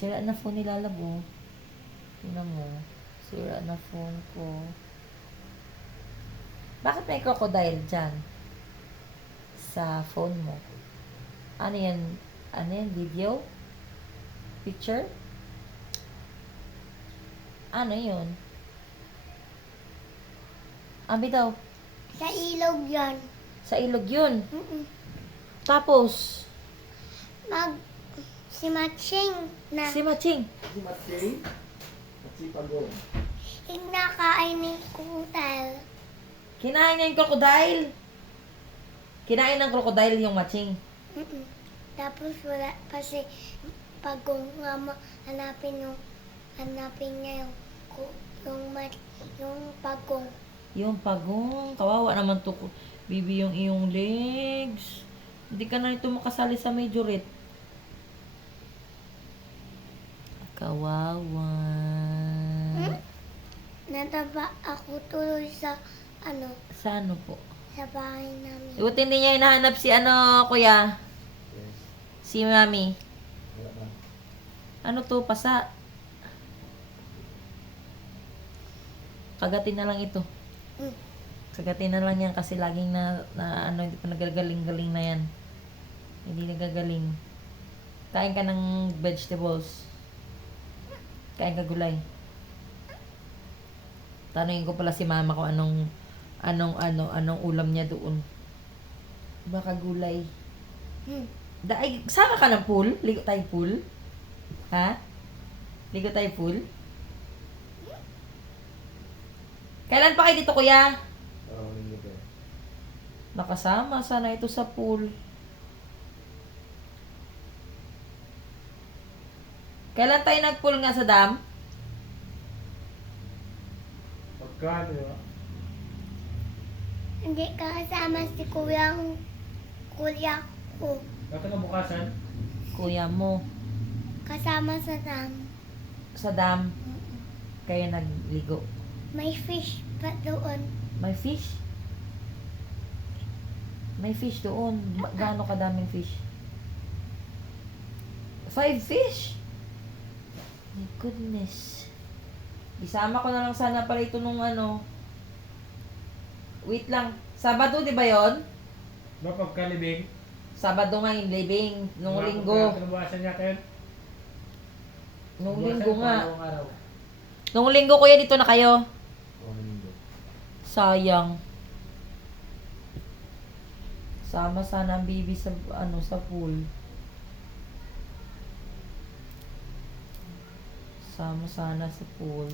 Sira na phone ni Lalabo. Tingnan mo. Sira na phone ko. Bakit may crocodile dyan? Sa phone mo. Ano yan? Ano yan? Video? Picture? Ano yun? Abi daw. Sa ilog yan. Sa ilog yun. Mm-mm. Tapos, Si Matching na si Maching. Matching at si Pagong. nakain ni Kutal. Kinain niya yung crocodile. Kinain ng crocodile yung Maching. Mm-mm. Tapos wala pa si Pagong nga hanapin niya yung Pagong. Yung pagong. Kawawa naman to. Bibi yung iyong legs. Hindi ka na ito makasali sa majorette. Kawawa. Nataba ako tuloy sa Sa ano po? sa bahay namin. Buti hindi niya hinahanap si ano, kuya? Yes. Si mami. Wala na. Ano to? Pasa. Kagatin na lang ito. Mm. Kagatin na lang yan kasi laging hindi pa nagagaling-galing na yan. Hindi nagagaling. Kain ka ng vegetables. Kain ka gulay. Tanungin ko pala si mama kung anong ulam niya doon. Baka gulay. Ay, sama ka ng pool? Ligo tayo pool? Ha? Ligo tayo pool? Kailan pa kayo dito, kuya? Parang hindi ko. Nakasama sana ito sa pool. Kailan tayo nag-pool nga sa dam? Pagka, di ba? Hindi kasama si kuya ko. Bakit na bukasan? Kuya mo. Kasama sa dam. Sa dam. Kaya nagligo. May fish pa doon. May fish? May fish doon. Gaano kadaming fish? 5 fish? My goodness. Isama ko na lang sana pala ito nung Wait lang. Sabado, di ba yon? Ba pagkalibing? Sabado nga yung living. Nung linggo. Bukasan niya kayo? Nung linggo nga. Araw. Nung linggo, kuya, dito na kayo. Linggo. Sayang. Sama sana ang baby sa sa pool. Sama sana sa pool.